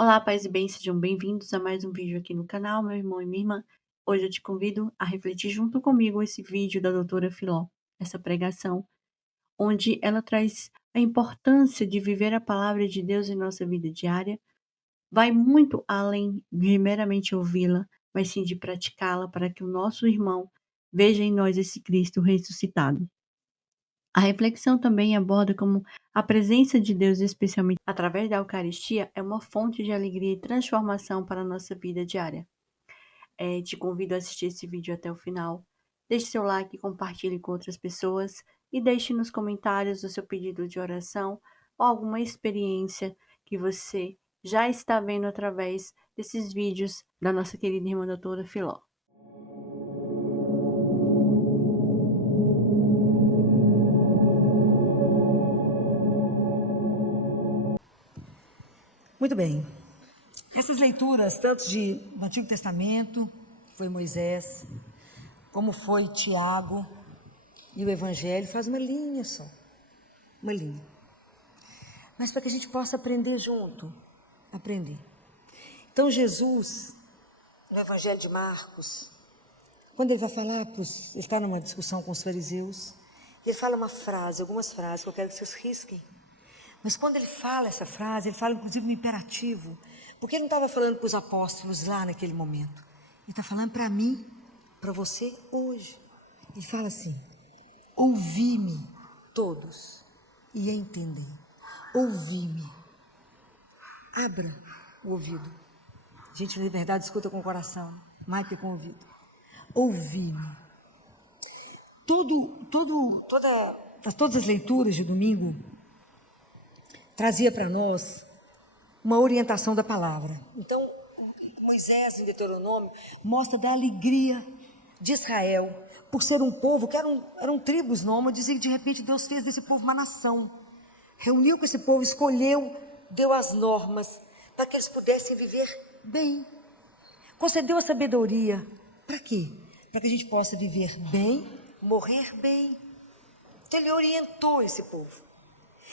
Olá, paz e bem, sejam bem-vindos a mais um vídeo aqui no canal, meu irmão e minha irmã. Hoje eu te convido a refletir junto comigo esse vídeo da doutora Filó, essa pregação, onde ela traz a importância de viver a palavra de Deus em nossa vida diária. Vai muito além de meramente ouvi-la, mas sim de praticá-la para que o nosso irmão veja em nós esse Cristo ressuscitado. A reflexão também aborda como a presença de Deus, especialmente através da Eucaristia, é uma fonte de alegria e transformação para a nossa vida diária. Te convido a assistir esse vídeo até o final. Deixe seu like, compartilhe com outras pessoas e deixe nos comentários o seu pedido de oração ou alguma experiência que você já está vendo através desses vídeos da nossa querida irmã doutora Filó. Muito bem. Essas leituras, tanto do Antigo Testamento, que foi Moisés, como foi Tiago, e o Evangelho, faz uma linha só. Uma linha. Mas para que a gente possa aprender junto. Aprender. Então Jesus, no Evangelho de Marcos, quando ele vai falar, ele está numa discussão com os fariseus, ele fala uma frase, algumas frases que eu quero que vocês risquem. Mas quando ele fala essa frase, ele fala inclusive no imperativo, porque ele não estava falando para os apóstolos lá naquele momento. Ele está falando para mim, para você hoje. Ele fala assim: ouvi-me todos e entendei. Ouvi-me. Abra o ouvido. A gente, na verdade, escuta com o coração, mais que com o ouvido. Ouvi-me. Todas as leituras de domingo trazia para nós uma orientação da palavra. Então, Moisés, em Deuteronômio, mostra da alegria de Israel, por ser um povo que eram tribos nômades, e de repente Deus fez desse povo uma nação. Reuniu com esse povo, escolheu, deu as normas para que eles pudessem viver bem. Concedeu a sabedoria. Para quê? Para que a gente possa viver bem, morrer bem. Então ele orientou esse povo.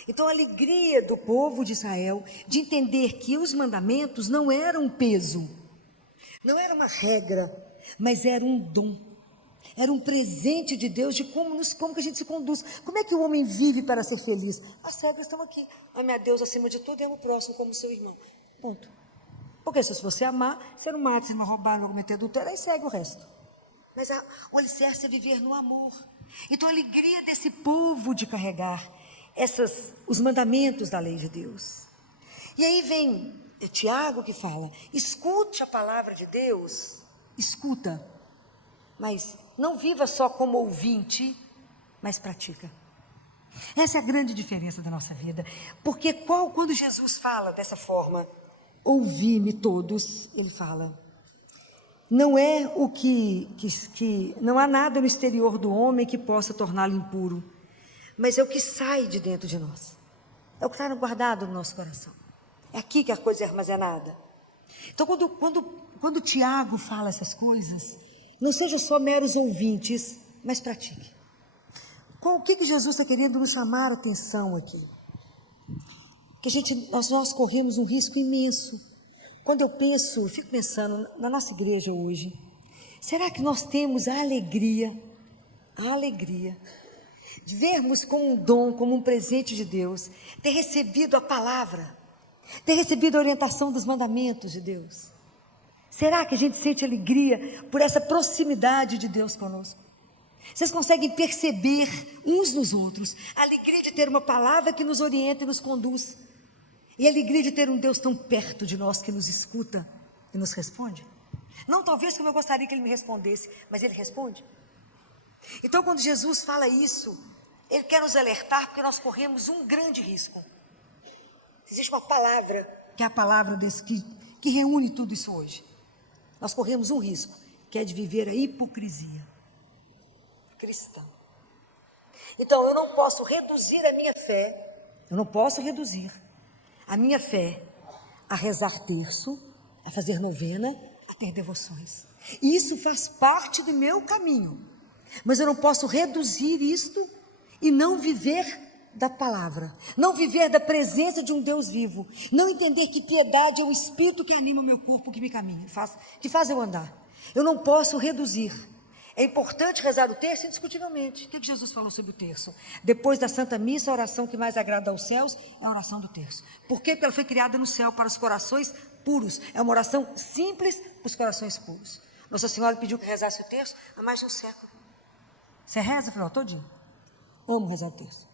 Então a alegria do povo de Israel de entender que os mandamentos não eram um peso, não era uma regra, mas era um dom, era um presente de Deus de como que a gente se conduz, como é que o homem vive para ser feliz. As regras estão aqui: ame a Deus acima de tudo e ame o próximo como seu irmão, ponto. Porque se você amar, você não mata, você não roubar, não cometer adultério, aí segue o resto. Mas o alicerce é viver no amor. Então a alegria desse povo de carregar os mandamentos da lei de Deus. E aí vem Tiago que fala: escute a palavra de Deus, escuta, mas não viva só como ouvinte, mas pratica. Essa é a grande diferença da nossa vida. Porque quando Jesus fala dessa forma, ouvi-me todos, ele fala, não é não há nada no exterior do homem que possa torná-lo impuro, mas é o que sai de dentro de nós, é o que está guardado no nosso coração, é aqui que a coisa é armazenada. Então quando Tiago fala essas coisas, não sejam só meros ouvintes, mas pratique. O que Jesus está querendo nos chamar a atenção aqui? Que nós corremos um risco imenso. Quando eu fico pensando na nossa igreja hoje, será que nós temos a alegria de vermos como um dom, como um presente de Deus, ter recebido a palavra, ter recebido a orientação dos mandamentos de Deus? Será que a gente sente alegria por essa proximidade de Deus conosco? Vocês conseguem perceber uns nos outros a alegria de ter uma palavra que nos orienta e nos conduz, e a alegria de ter um Deus tão perto de nós que nos escuta e nos responde? Não talvez como eu gostaria que Ele me respondesse, mas Ele responde. Então quando Jesus fala isso, Ele quer nos alertar, porque nós corremos um grande risco. Existe uma palavra, que é a palavra que reúne tudo isso hoje. Nós corremos um risco, que é de viver a hipocrisia cristã. Então eu não posso reduzir a minha fé a rezar terço, a fazer novena, a ter devoções. E isso faz parte do meu caminho. Mas eu não posso reduzir isto e não viver da palavra, não viver da presença de um Deus vivo, não entender que piedade é o espírito que anima o meu corpo, que me caminha, que faz eu andar. Eu não posso reduzir. É importante rezar o terço, indiscutivelmente. O que Jesus falou sobre o terço? Depois da Santa Missa, a oração que mais agrada aos céus é a oração do terço. Por quê? Porque ela foi criada no céu para os corações puros. É uma oração simples para os corações puros. Nossa Senhora pediu que rezasse o terço há mais de um século. Você reza, filho, todinho? Amo rezar o terço.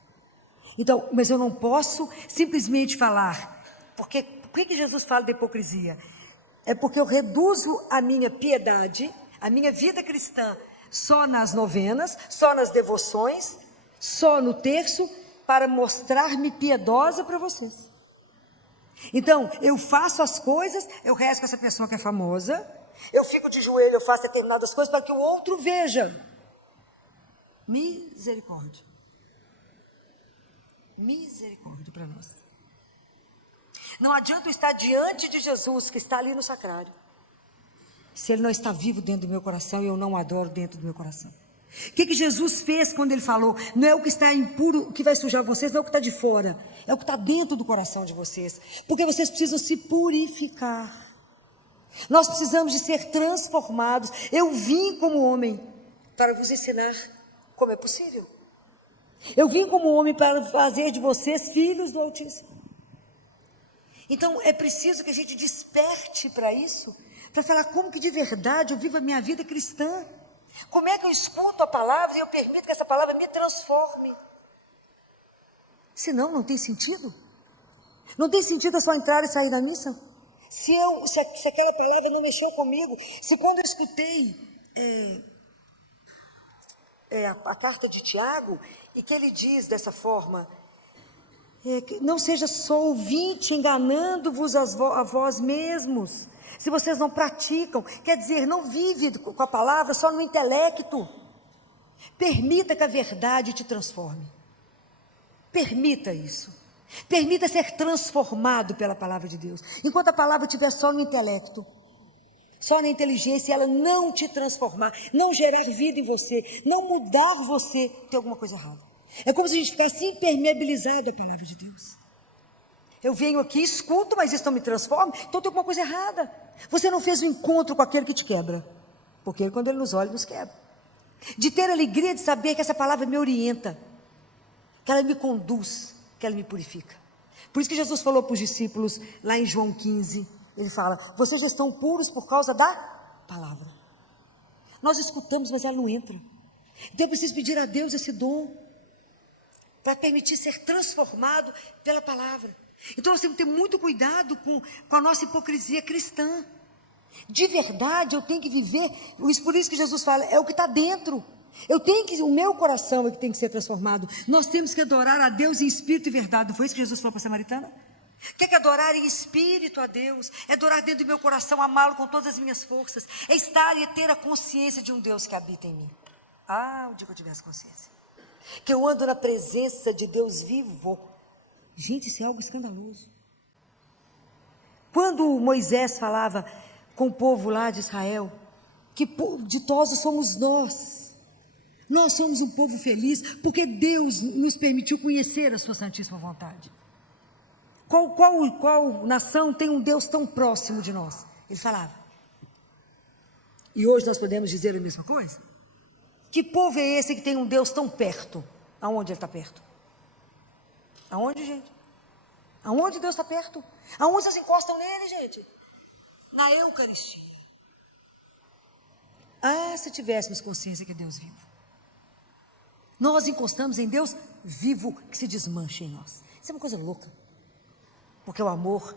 Então, mas eu não posso simplesmente falar. Porque, por que Jesus fala da hipocrisia? É porque eu reduzo a minha piedade, a minha vida cristã, só nas novenas, só nas devoções, só no terço, para mostrar-me piedosa para vocês. Então, eu faço as coisas, eu rezo com essa pessoa que é famosa, eu fico de joelho, eu faço determinadas coisas para que o outro veja. Misericórdia. Misericórdia para nós. Não adianta eu estar diante de Jesus, que está ali no sacrário, se ele não está vivo dentro do meu coração e eu não o adoro dentro do meu coração. O que Jesus fez quando ele falou? Não é o que está impuro que vai sujar vocês, não é o que está de fora, é o que está dentro do coração de vocês, porque vocês precisam se purificar. Nós precisamos de ser transformados. Eu vim como homem para vos ensinar como é possível. Eu vim como homem para fazer de vocês filhos do Altíssimo. Então é preciso que a gente desperte para isso, para falar como que de verdade eu vivo a minha vida cristã. Como é que eu escuto a palavra e eu permito que essa palavra me transforme? Senão não tem sentido. Não tem sentido eu só entrar e sair da missa. Se aquela palavra não mexeu comigo, se quando eu escutei a carta de Tiago, e que ele diz dessa forma, não seja só ouvinte, enganando-vos a vós mesmos. Se vocês não praticam, quer dizer, não vive com a palavra só no intelecto. Permita que a verdade te transforme. Permita isso. Permita ser transformado pela palavra de Deus. Enquanto a palavra estiver só no intelecto, só na inteligência, ela não te transformar, não gerar vida em você, não mudar você, tem alguma coisa errada. É como se a gente ficasse impermeabilizado à palavra de Deus. Eu venho aqui, escuto, mas isso não me transforma, então tem alguma coisa errada. Você não fez o encontro com aquele que te quebra, porque quando ele nos olha, nos quebra. De ter a alegria de saber que essa palavra me orienta, que ela me conduz, que ela me purifica. Por isso que Jesus falou para os discípulos, lá em João 15, ele fala, vocês já estão puros por causa da palavra. Nós escutamos, mas ela não entra. Então eu preciso pedir a Deus esse dom, para permitir ser transformado pela palavra. Então nós temos que ter muito cuidado com a nossa hipocrisia cristã. De verdade eu tenho que viver, por isso que Jesus fala, é o que está dentro. O meu coração é que tem que ser transformado. Nós temos que adorar a Deus em espírito e verdade. Não foi isso que Jesus falou para a samaritana? Quer que adorar em espírito a Deus? É adorar dentro do meu coração, amá-lo com todas as minhas forças. É estar e ter a consciência de um Deus que habita em mim. O dia que eu tiver essa consciência, que eu ando na presença de Deus vivo. Gente, isso é algo escandaloso. Quando Moisés falava com o povo lá de Israel, que ditosos somos nós. Nós somos um povo feliz, porque Deus nos permitiu conhecer a sua santíssima vontade. Qual nação tem um Deus tão próximo de nós? Ele falava. E hoje nós podemos dizer a mesma coisa? Que povo é esse que tem um Deus tão perto? Aonde ele está perto? Aonde, gente? Aonde Deus está perto? Aonde vocês encostam nele, gente? Na Eucaristia. Se tivéssemos consciência que é Deus vivo. Nós encostamos em Deus vivo que se desmancha em nós. Isso é uma coisa louca. Porque o amor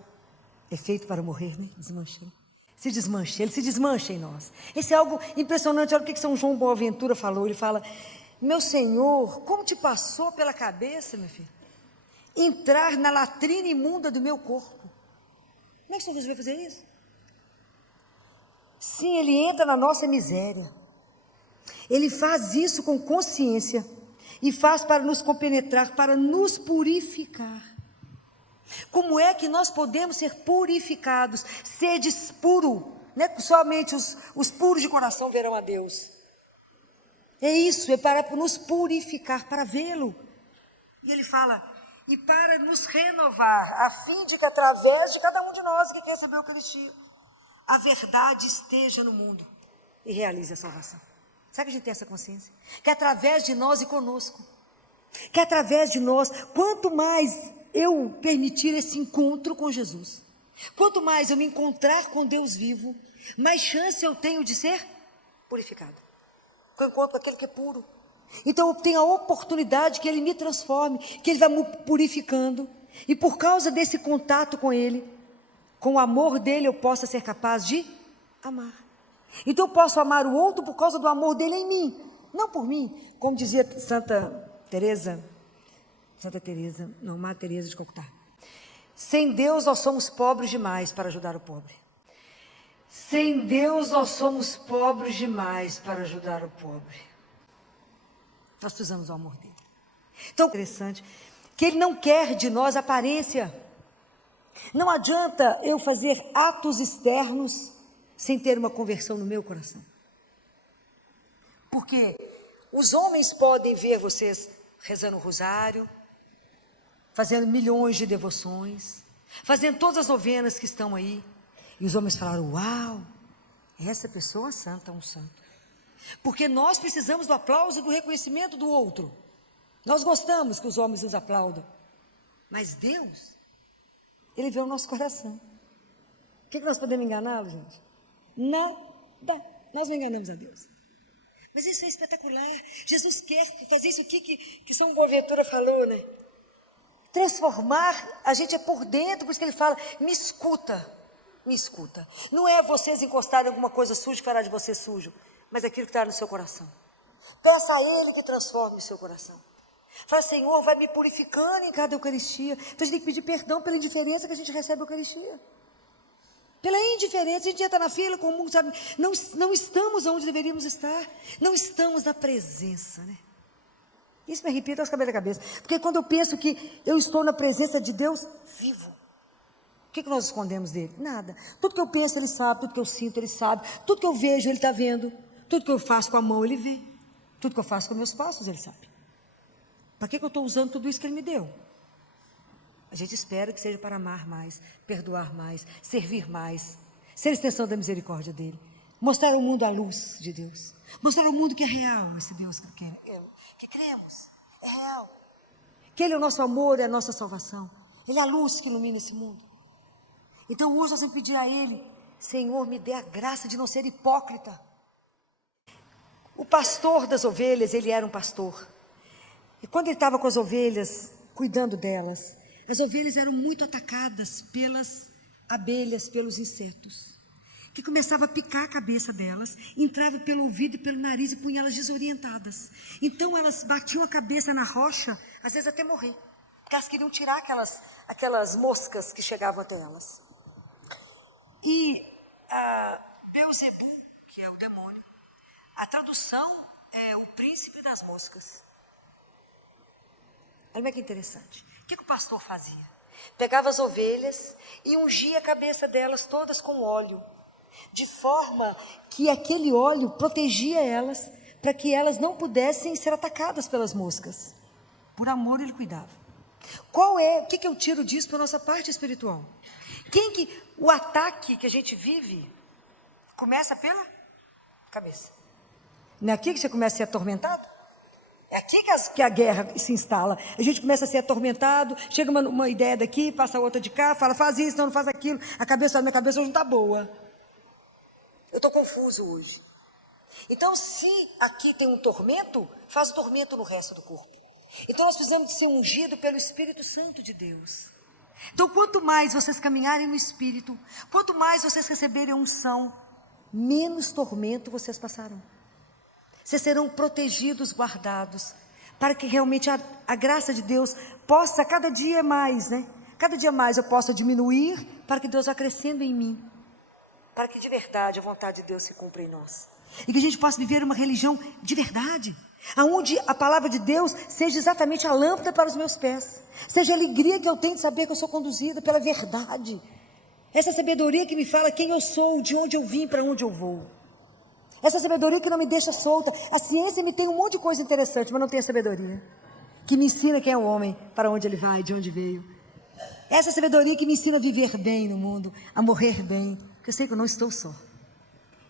é feito para morrer, né? Desmancha. Se desmancha, ele se desmancha em nós. Isso é algo impressionante. Olha o que São João Boaventura falou. Ele fala, meu Senhor, como te passou pela cabeça, meu filho, entrar na latrina imunda do meu corpo? Como é que o Senhor resolveu fazer isso? Sim, ele entra na nossa miséria. Ele faz isso com consciência e faz para nos compenetrar, para nos purificar. Como é que nós podemos ser purificados? Sedes puro, né? Somente os puros de coração verão a Deus. É isso, é para nos purificar, para vê-lo. E ele fala, e para nos renovar, a fim de que através de cada um de nós que recebeu a Eucaristia, a verdade esteja no mundo e realize a salvação. Sabe que a gente tem essa consciência? Que através de nós e conosco, que através de nós, quanto mais eu permitir esse encontro com Jesus, quanto mais eu me encontrar com Deus vivo, mais chance eu tenho de ser purificado. Eu encontro com aquele que é puro. Então eu tenho a oportunidade que Ele me transforme, que Ele vai me purificando. E por causa desse contato com Ele, com o amor dEle, eu possa ser capaz de amar. Então eu posso amar o outro por causa do amor dEle em mim, não por mim. Como dizia Madre Teresa de Calcutá. Sem Deus nós somos pobres demais para ajudar o pobre. Sem Deus nós somos pobres demais para ajudar o pobre. Nós precisamos do amor dele. Então, interessante, que ele não quer de nós aparência. Não adianta eu fazer atos externos sem ter uma conversão no meu coração. Porque os homens podem ver vocês rezando o rosário, fazendo milhões de devoções, fazendo todas as novenas que estão aí. E os homens falaram, uau, essa pessoa santa é um santo. Porque nós precisamos do aplauso e do reconhecimento do outro. Nós gostamos que os homens nos aplaudam. Mas Deus, Ele vê o nosso coração. O que nós podemos enganá-lo, gente? Nada. Nós não enganamos a Deus. Mas isso é espetacular. Jesus quer fazer isso aqui que São Boaventura falou, né? Transformar, a gente é por dentro, por isso que ele fala, me escuta. Não é vocês encostarem em alguma coisa suja que fará de você sujo, mas aquilo que está no seu coração. Peça a Ele que transforme o seu coração. Fala, Senhor, vai me purificando em cada Eucaristia. Então a gente tem que pedir perdão pela indiferença que a gente recebe a Eucaristia. Pela indiferença, a gente entra na fila comum, sabe? Não estamos onde deveríamos estar. Não estamos na presença, né? Isso me arrepia aos cabelos da cabeça. Porque quando eu penso que eu estou na presença de Deus vivo, o que nós escondemos dele? Nada. Tudo que eu penso, ele sabe. Tudo que eu sinto, ele sabe. Tudo que eu vejo, ele está vendo. Tudo que eu faço com a mão, ele vê. Tudo que eu faço com meus passos, ele sabe. Para que eu estou usando tudo isso que ele me deu? A gente espera que seja para amar mais, perdoar mais, servir mais, ser extensão da misericórdia dele. Mostrar ao mundo a luz de Deus. Mostrar ao mundo que é real esse Deus que cremos. É real. Que Ele é o nosso amor, é a nossa salvação. Ele é a luz que ilumina esse mundo. Então hoje nós vamos pedir a Ele, Senhor, me dê a graça de não ser hipócrita. O pastor das ovelhas, ele era um pastor. E quando ele estava com as ovelhas, cuidando delas, as ovelhas eram muito atacadas pelas abelhas, pelos insetos, que começava a picar a cabeça delas, entrava pelo ouvido e pelo nariz e punha elas desorientadas. Então elas batiam a cabeça na rocha, às vezes até morrer, porque elas queriam tirar aquelas moscas que chegavam até elas. E Beelzebul, que é o demônio, a tradução é o príncipe das moscas. Olha que interessante. O que o pastor fazia? Pegava as ovelhas e ungia a cabeça delas todas com óleo, de forma que aquele óleo protegia elas, para que elas não pudessem ser atacadas pelas moscas. Por amor ele cuidava. O que eu tiro disso para a nossa parte espiritual? O ataque que a gente vive começa pela cabeça. Não é aqui que você começa a ser atormentado? É aqui que a guerra se instala. A gente começa a ser atormentado, chega uma ideia daqui, passa outra de cá, fala, faz isso, não faz aquilo. A minha cabeça hoje não está boa. Eu estou confuso hoje. Então, se aqui tem um tormento, faz o tormento no resto do corpo. Então, nós precisamos de ser ungidos pelo Espírito Santo de Deus. Então, quanto mais vocês caminharem no Espírito, quanto mais vocês receberem a unção, menos tormento vocês passarão. Vocês serão protegidos, guardados, para que realmente a graça de Deus possa cada dia mais, né? Cada dia mais eu possa diminuir, para que Deus vá crescendo em mim. Para que de verdade a vontade de Deus se cumpra em nós. E que a gente possa viver uma religião de verdade, onde a palavra de Deus seja exatamente a lâmpada para os meus pés. Seja a alegria que eu tenho de saber que eu sou conduzida pela verdade. Essa sabedoria que me fala quem eu sou, de onde eu vim, para onde eu vou. Essa sabedoria que não me deixa solta. A ciência me tem um monte de coisa interessante, mas não tem a sabedoria. que me ensina quem é o homem, para onde ele vai, de onde veio. Essa sabedoria que me ensina a viver bem no mundo, a morrer bem, porque eu sei que eu não estou só.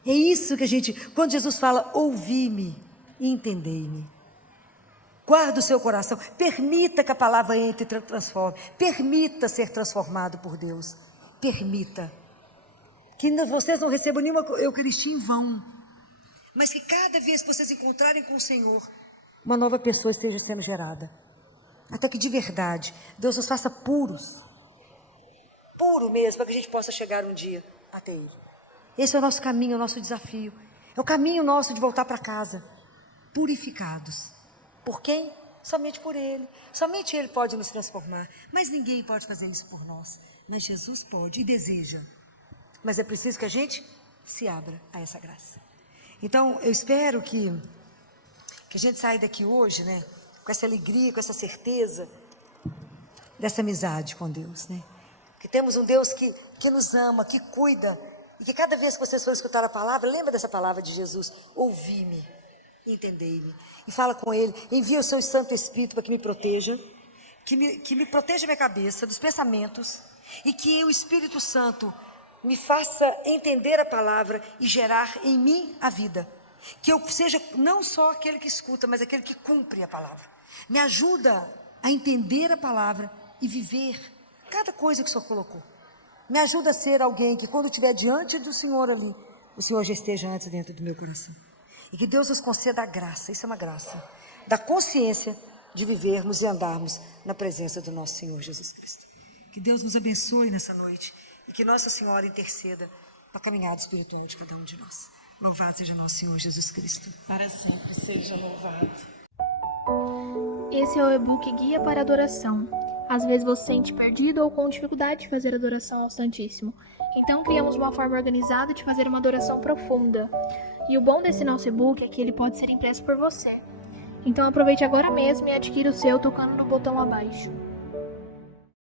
É isso que a gente, quando Jesus fala, ouvi-me e entendei-me. Guarda o seu coração, permita que a palavra entre e transforme, permita ser transformado por Deus, permita. Que vocês não recebam nenhuma Eucaristia em vão, mas que cada vez que vocês encontrarem com o Senhor, uma nova pessoa esteja sendo gerada. Até que de verdade, Deus nos faça puros, puro mesmo, para que a gente possa chegar um dia até Ele. Esse é o nosso caminho, é o nosso desafio. É o caminho nosso de voltar para casa, purificados. Por quem? Somente por Ele. Somente Ele pode nos transformar, mas ninguém pode fazer isso por nós. Mas Jesus pode e deseja. Mas é preciso que a gente se abra a essa graça. Então, eu espero que a gente saia daqui hoje, né, com essa alegria, com essa certeza dessa amizade com Deus, né? Que temos um Deus que nos ama, que cuida, e que cada vez que vocês forem escutar a palavra, lembra dessa palavra de Jesus, ouvi-me, entendei-me, e fala com Ele, envia o seu Santo Espírito para que me proteja, que me proteja minha cabeça dos pensamentos, e que o Espírito Santo me faça entender a palavra e gerar em mim a vida. Que eu seja não só aquele que escuta, mas aquele que cumpre a palavra. Me ajuda a entender a palavra e viver cada coisa que o Senhor colocou. Me ajuda a ser alguém que quando estiver diante do Senhor ali, o Senhor já esteja antes dentro do meu coração. E que Deus nos conceda a graça, isso é uma graça, da consciência de vivermos e andarmos na presença do nosso Senhor Jesus Cristo. Que Deus nos abençoe nessa noite e que Nossa Senhora interceda para a caminhada espiritual de cada um de nós. Louvado seja nosso Senhor Jesus Cristo. Para sempre seja louvado. Esse é o e-book Guia para Adoração. Às vezes você se sente perdido ou com dificuldade de fazer adoração ao Santíssimo. Então criamos uma forma organizada de fazer uma adoração profunda. E o bom desse nosso e-book é que ele pode ser impresso por você. Então aproveite agora mesmo e adquira o seu tocando no botão abaixo.